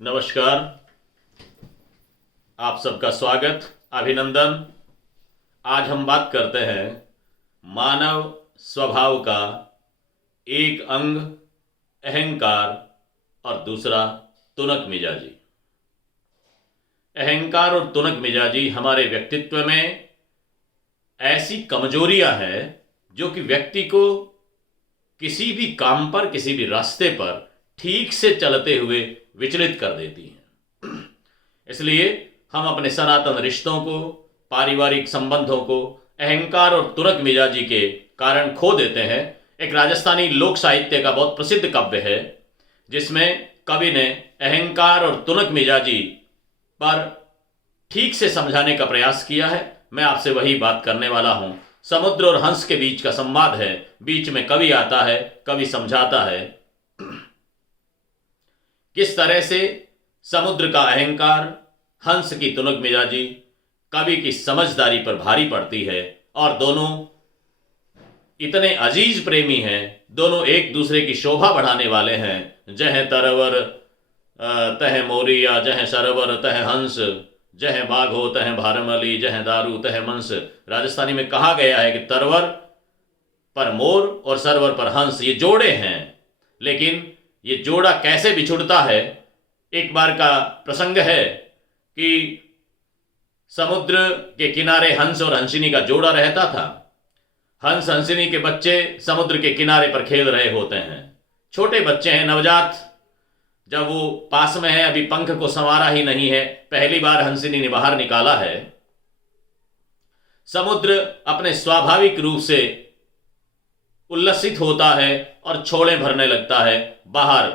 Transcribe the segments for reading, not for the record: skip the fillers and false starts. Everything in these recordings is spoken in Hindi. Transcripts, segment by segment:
नमस्कार। आप सबका स्वागत, अभिनंदन। आज हम बात करते हैं मानव स्वभाव का एक अंग अहंकार और दूसरा तुनक मिजाजी। अहंकार और तुनक मिजाजी हमारे व्यक्तित्व में ऐसी कमजोरियां हैं जो कि व्यक्ति को किसी भी काम पर, किसी भी रास्ते पर ठीक से चलते हुए विचलित कर देती हैं। इसलिए हम अपने सनातन रिश्तों को, पारिवारिक संबंधों को अहंकार और तुनक मिजाजी के कारण खो देते हैं। एक राजस्थानी लोक साहित्य का बहुत प्रसिद्ध काव्य है जिसमें कवि ने अहंकार और तुनक मिजाजी पर ठीक से समझाने का प्रयास किया है। मैं आपसे वही बात करने वाला हूं। समुद्र और हंस के बीच का संवाद है, बीच में कवि आता है, कवि समझाता है किस तरह से समुद्र का अहंकार, हंस की तुनक मिजाजी कवि की समझदारी पर भारी पड़ती है और दोनों इतने अजीज प्रेमी हैं, दोनों एक दूसरे की शोभा बढ़ाने वाले हैं। जह तरवर तह मोरिया, जह सरोवर तह हंस, जह बाघो तह भारमली, जह दारू तह मंस। राजस्थानी में कहा गया है कि तरवर पर मोर और सरोवर पर हंस, ये जोड़े हैं, लेकिन ये जोड़ा कैसे बिछुड़ता है। एक बार का प्रसंग है कि समुद्र के किनारे हंस और हंसिनी का जोड़ा रहता था। हंस हंसिनी के बच्चे समुद्र के किनारे पर खेल रहे होते हैं। छोटे बच्चे हैं, नवजात, जब वो पास में है, अभी पंख को संवारा ही नहीं है, पहली बार हंसिनी ने बाहर निकाला है। समुद्र अपने स्वाभाविक रूप से उल्लसित होता है और छोड़ें भरने लगता है, बाहर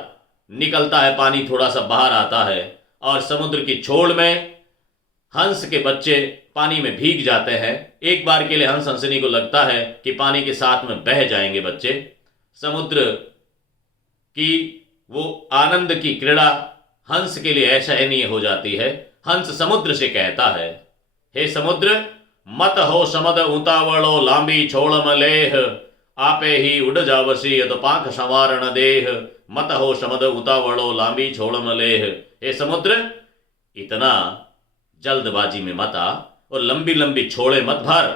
निकलता है, पानी थोड़ा सा बाहर आता है और समुद्र की छोड़ में हंस के बच्चे पानी में भीग जाते हैं। एक बार के लिए हंस हंसिनी को लगता है कि पानी के साथ में बह जाएंगे बच्चे। समुद्र की वो आनंद की क्रीड़ा हंस के लिए असहनीय हो जाती है। हंस समुद्र से कहता है, हे समुद्र, मत हो समद उतावलो लांबी छोड़ मलेह, आपे ही उड़ जावसी यद पाख संवारण देह, मत हो समद उतावलो लांबी छोड़ मलेह। हे समुद्र, इतना जल्दबाजी में मत आ और लंबी लंबी छोड़े मत भर,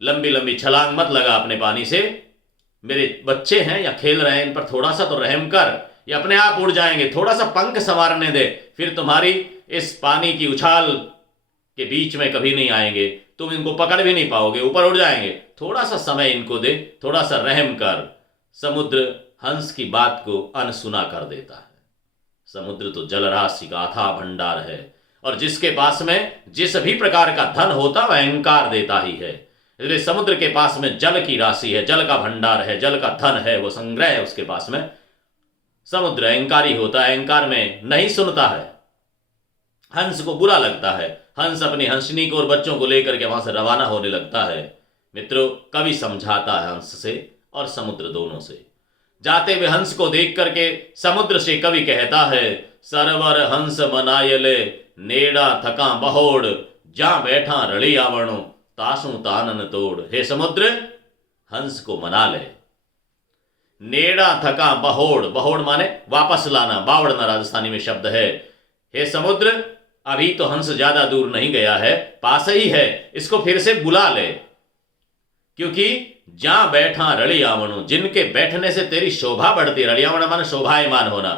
लंबी लंबी छलांग मत लगा अपने पानी से। मेरे बच्चे हैं या खेल रहे हैं, इन पर थोड़ा सा तो रहम कर, ये अपने आप उड़ जाएंगे। थोड़ा सा पंख संवारने दे, फिर तुम्हारी इस पानी की उछाल के बीच में कभी नहीं आएंगे, तुम इनको पकड़ भी नहीं पाओगे, ऊपर उड़ जाएंगे। थोड़ा सा समय इनको दे, थोड़ा सा रहम कर। समुद्र हंस की बात को अनसुना कर देता है। समुद्र तो जलराशि का अथाह भंडार है और जिसके पास में जिस भी प्रकार का धन होता वह अहंकार देता ही है। इसलिए समुद्र के पास में जल की राशि है, जल का भंडार है, जल का धन है, वो संग्रह है उसके पास में। समुद्र अहंकारी होता है, अहंकार में नहीं सुनता है। हंस को बुरा लगता है। हंस अपनी हंसनी को और बच्चों को लेकर के वहां से रवाना होने लगता है। मित्रों, कवि समझाता है हंस से और समुद्र दोनों से। जाते हुए हंस को देख करके समुद्र से कवि कहता है, सरवर हंस मनायले नेड़ा थका बहोड़, जा बैठा रड़ी आवणो तासू तानन तोड़। हे समुद्र, हंस को मना ले। नेड़ा थका बहोड़, बहोड़ माने वापस लाना, बावड़ना राजस्थानी में शब्द है। हे समुद्र, अभी तो हंस ज्यादा दूर नहीं गया है, पास ही है, इसको फिर से बुला ले। क्योंकि जा बैठा रड़ियावणु, जिनके बैठने से तेरी शोभा बढ़ती, रड़ियावण माने शोभायमान होना,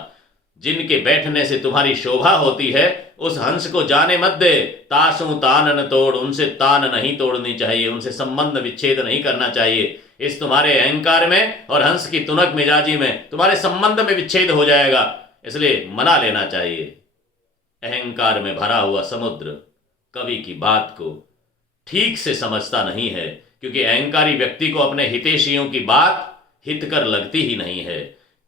जिनके बैठने से तुम्हारी शोभा होती है, उस हंस को जाने मत दे। तासू तानन तोड़, उनसे तान नहीं तोड़नी चाहिए, उनसे संबंध विच्छेद नहीं करना चाहिए। इस तुम्हारे अहंकार में और हंस की तुनक मिजाजी में तुम्हारे संबंध में विच्छेद हो जाएगा, इसलिए मना लेना चाहिए। अहंकार में भरा हुआ समुद्र कवि की बात को ठीक से समझता नहीं है, क्योंकि अहंकारी व्यक्ति को अपने हितैषियों की बात हितकर लगती ही नहीं है।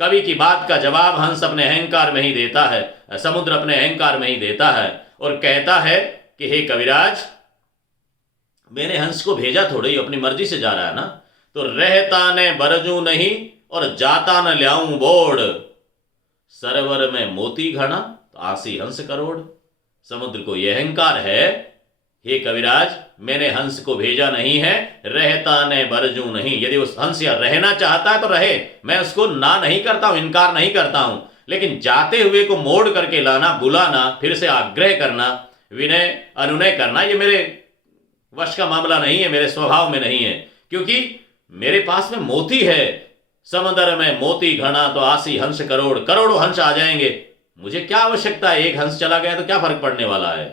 कवि की बात का जवाब हंस अपने अहंकार में ही देता है, समुद्र अपने अहंकार में ही देता है और कहता है कि हे कविराज, मैंने हंस को भेजा थोड़ी, अपनी मर्जी से जा रहा है ना, तो रहता ने बरजू नहीं और जाता न ल्याऊं बोड़, सरोवर में मोती घना तो आसी हंस करोड़। समुद्र को यह अहंकार है, हे कविराज, मैंने हंस को भेजा नहीं है, रहता ने बरजू नहीं। यदि उस हंस या रहना चाहता है तो रहे, मैं उसको ना नहीं करता हूं, इनकार नहीं करता हूं, लेकिन जाते हुए को मोड़ करके लाना, बुलाना, फिर से आग्रह करना, विनय अनुनय करना, ये मेरे वश का मामला नहीं है, मेरे स्वभाव में नहीं है। क्योंकि मेरे पास में मोती है, समंदर में मोती घना तो आसी हंस करोड़, करोड़ों हंस आ जाएंगे, मुझे क्या आवश्यकता है, एक हंस चला गया तो क्या फर्क पड़ने वाला है।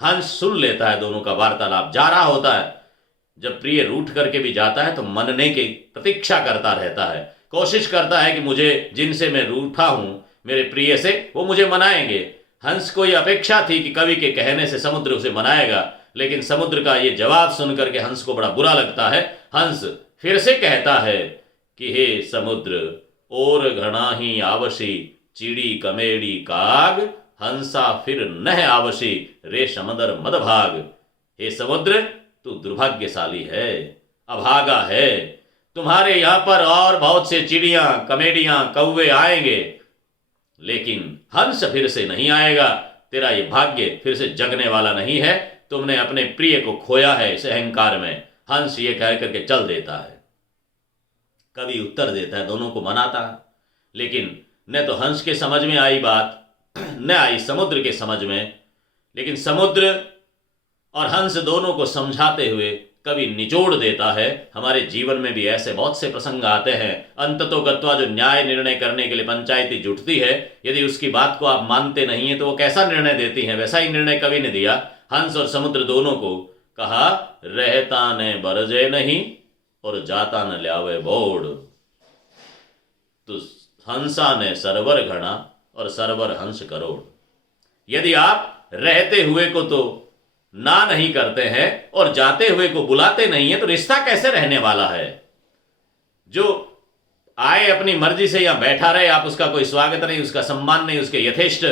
हंस सुन लेता है दोनों का वार्तालाप, जा रहा होता है। जब प्रिय रूठ करके भी जाता है तो मनने की प्रतीक्षा करता रहता है, कोशिश करता है कि मुझे, जिनसे मैं रूठा हूं, मेरे प्रिय से, वो मुझे मनाएंगे। हंस को यह अपेक्षा थी कि कवि के कहने से समुद्र उसे मनाएगा, लेकिन समुद्र का ये जवाब सुनकर के हंस को बड़ा बुरा लगता है। हंस फिर से कहता है कि हे समुद्र, और घना ही आवशी, चिड़ी कमेड़ी काग, हंसा फिर नह आवशी, रे समंदर मदभाग। हे समुद्र, तू दुर्भाग्यशाली है, अभागा है। तुम्हारे यहां पर और बहुत से चिड़ियां, कमेडियां, कौवे आएंगे, लेकिन हंस फिर से नहीं आएगा। तेरा ये भाग्य फिर से जगने वाला नहीं है, तुमने अपने प्रिय को खोया है इस अहंकार में। हंस ये कह करके चल देता है। कवि उत्तर देता है, दोनों को मनाता है, लेकिन न तो हंस के समझ में आई बात, न आई समुद्र के समझ में। लेकिन समुद्र और हंस दोनों को समझाते हुए कवि निचोड़ देता है। हमारे जीवन में भी ऐसे बहुत से प्रसंग आते हैं। अंततोगत्वा जो न्याय निर्णय करने के लिए पंचायती जुटती है, यदि उसकी बात को आप मानते नहीं है तो वो कैसा निर्णय देती है, वैसा ही निर्णय कवि ने दिया। हंस और समुद्र दोनों को कहा, रहता ने बरजे नहीं और जाता न ल्यावे बोड़। तो हंसा ने सरवर घना और सरवर हंस करोड़। यदि आप रहते हुए को तो ना नहीं करते हैं और जाते हुए को बुलाते नहीं है, तो रिश्ता कैसे रहने वाला है। जो आए अपनी मर्जी से यहां बैठा रहे, आप उसका कोई स्वागत नहीं, उसका सम्मान नहीं, उसके यथेष्ट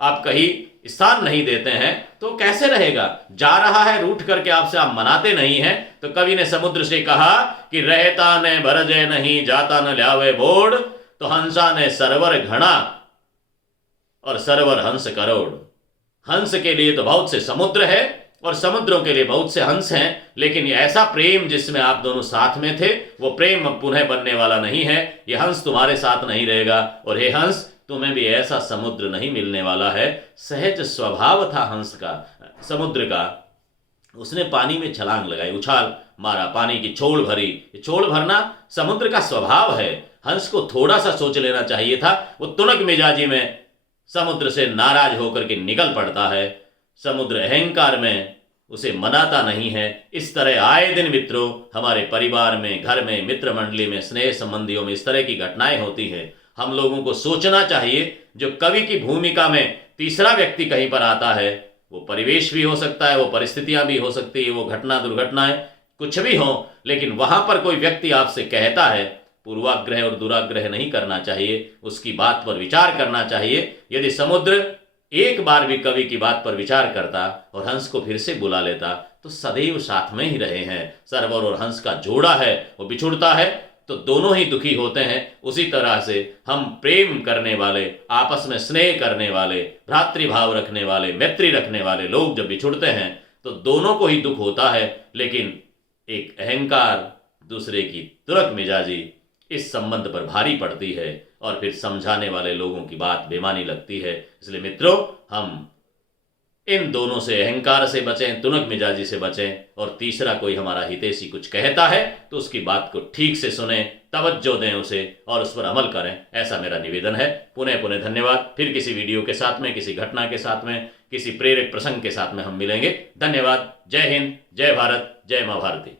आप कहीं स्थान नहीं देते हैं, तो कैसे रहेगा। जा रहा है रूठ करके आपसे, आप मनाते नहीं हैं। तो कवि ने समुद्र से कहा कि रहता ने बरजे नहीं, जाता न ल्यावे बोड़। तो हंसा ने सरवर घना और सरवर हंस करोड़। हंस के लिए तो बहुत से समुद्र है और समुद्रों के लिए बहुत से हंस हैं, लेकिन ये ऐसा प्रेम जिसमें आप दोनों साथ में थे, वो प्रेम अब पुनः बनने वाला नहीं है। ये हंस तुम्हारे साथ नहीं रहेगा, और हे हंस, तुम्हें भी ऐसा समुद्र नहीं मिलने वाला है। सहज स्वभाव था हंस का, समुद्र का। उसने पानी में छलांग लगाई, उछाल मारा, पानी की छोड़ भरी। छोड़ भरना समुद्र का स्वभाव है। हंस को थोड़ा सा सोच लेना चाहिए था। वो तुनक मिजाजी में समुद्र से नाराज होकर के निकल पड़ता है। समुद्र अहंकार में उसे मनाता नहीं है। इस तरह आए दिन मित्रों, हमारे परिवार में, घर में, मित्र मंडली में, स्नेह संबंधियों में इस तरह की घटनाएं होती हैं। हम लोगों को सोचना चाहिए, जो कवि की भूमिका में तीसरा व्यक्ति कहीं पर आता है, वो परिवेश भी हो सकता है, वो परिस्थितियां भी हो सकती है, वो घटना दुर्घटनाएं कुछ भी हो, लेकिन वहां पर कोई व्यक्ति आपसे कहता है, पूर्वाग्रह और दुराग्रह नहीं करना चाहिए, उसकी बात पर विचार करना चाहिए। यदि समुद्र एक बार भी कवि की बात पर विचार करता और हंस को फिर से बुला लेता, तो सदैव साथ में ही रहे हैं। सरवर और हंस का जोड़ा है, वो बिछुड़ता है तो दोनों ही दुखी होते हैं। उसी तरह से हम प्रेम करने वाले, आपस में स्नेह करने वाले, भ्रातृभाव रखने वाले, मैत्री रखने वाले लोग जब बिछुड़ते हैं तो दोनों को ही दुख होता है। लेकिन एक अहंकार, दूसरे की तुरक मिजाजी इस संबंध पर भारी पड़ती है और फिर समझाने वाले लोगों की बात बेमानी लगती है। इसलिए मित्रों, हम इन दोनों से, अहंकार से बचें, तुनक मिजाजी से बचें, और तीसरा कोई हमारा हितैषी कुछ कहता है तो उसकी बात को ठीक से सुने, तवज्जो दें उसे और उस पर अमल करें, ऐसा मेरा निवेदन है। पुनः पुनः धन्यवाद। फिर किसी वीडियो के साथ में, किसी घटना के साथ में, किसी प्रेरक प्रसंग के साथ में हम मिलेंगे। धन्यवाद। जय हिंद, जय भारत, जय मां भारती।